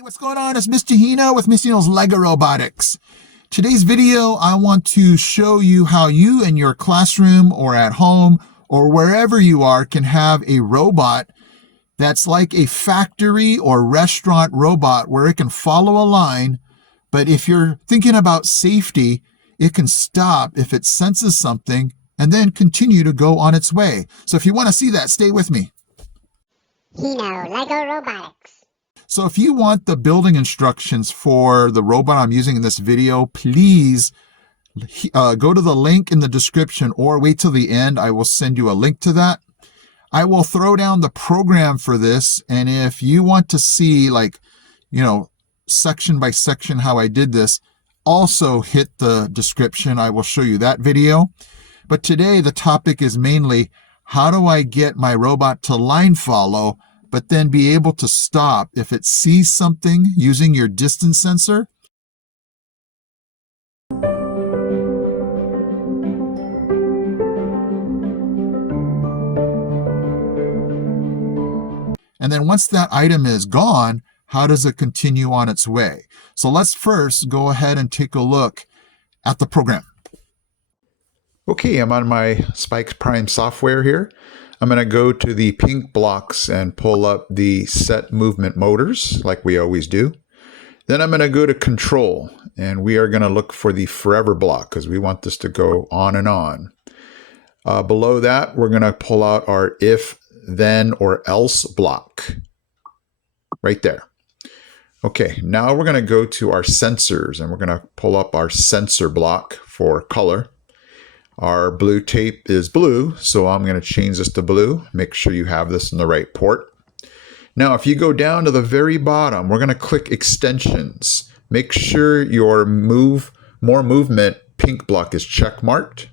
What's going on? It's Mr. Hino with Mr. Hino's Lego Robotics. Today's video, I want to show you how you in your classroom or at home or wherever you are can have a robot that's like a factory or restaurant robot where it can follow a line, but if you're thinking about safety, it can stop if it senses something and then continue to go on its way. So if you want to see that, stay with me. Hino, Lego Robotics. So if you want the building instructions for the robot I'm using in this video, please go to the link in the description or wait till the end. I will send you a link to that. I will throw down the program for this. And if you want to see section by section how I did this, also hit the description. I will show you that video. But today the topic is mainly how do I get my robot to line follow but then be able to stop if it sees something using your distance sensor. And then once that item is gone, how does it continue on its way? So let's first go ahead and take a look at the program. Okay, I'm on my Spike Prime software here. I'm going to go to the pink blocks and pull up the set movement motors like we always do. Then I'm going to go to control and we are going to look for the forever block because we want this to go on and on. Below that, we're going to pull out our if, then, or else block right there. Okay, now we're going to go to our sensors and we're going to pull up our sensor block for color. Our blue tape is blue, so I'm going to change this to blue. Make sure you have this in the right port. Now, if you go down to the very bottom, we're going to click extensions. Make sure your more movement pink block is check marked.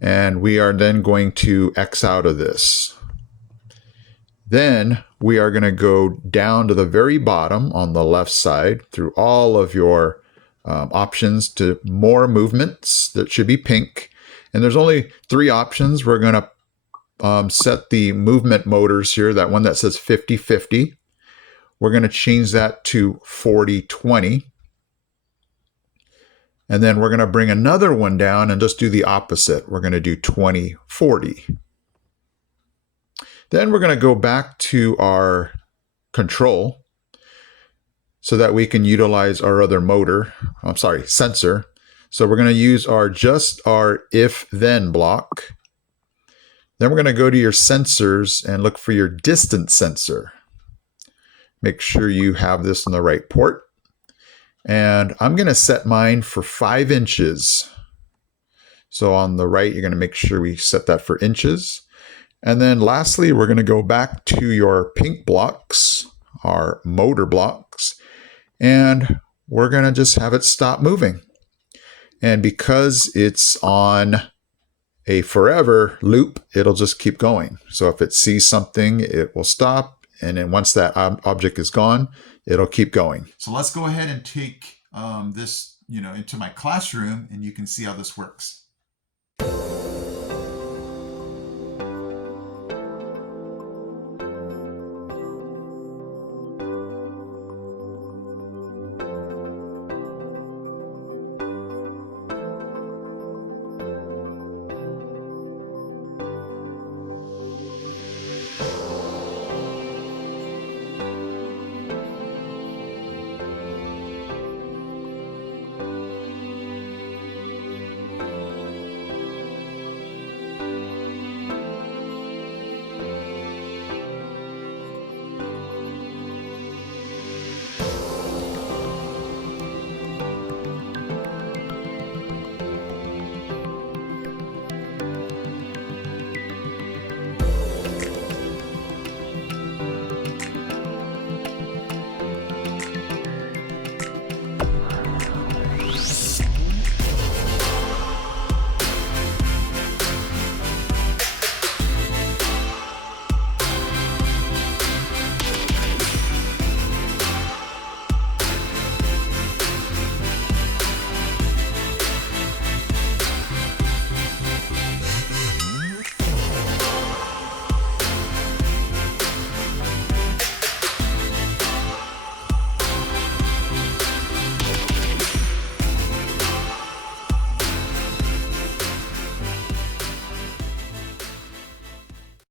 And we are then going to X out of this. Then we are going to go down to the very bottom on the left side through all of your options to more movements that should be pink. And there's only 3 options. We're going to set the movement motors here, that one that says 50-50. We're going to change that to 40-20. And then we're going to bring another one down and just do the opposite. We're going to do 20-40. Then we're going to go back to our control so that we can utilize our other sensor. So we're going to use just our if-then block. Then we're going to go to your sensors and look for your distance sensor. Make sure you have this in the right port. And I'm going to set mine for 5 inches. So on the right, you're going to make sure we set that for inches. And then lastly, we're going to go back to your pink blocks, our motor blocks, and we're going to just have it stop moving. And because it's on a forever loop, it'll just keep going. So if it sees something, it will stop. And then once that object is gone, it'll keep going. So let's go ahead and take this into my classroom and you can see how this works.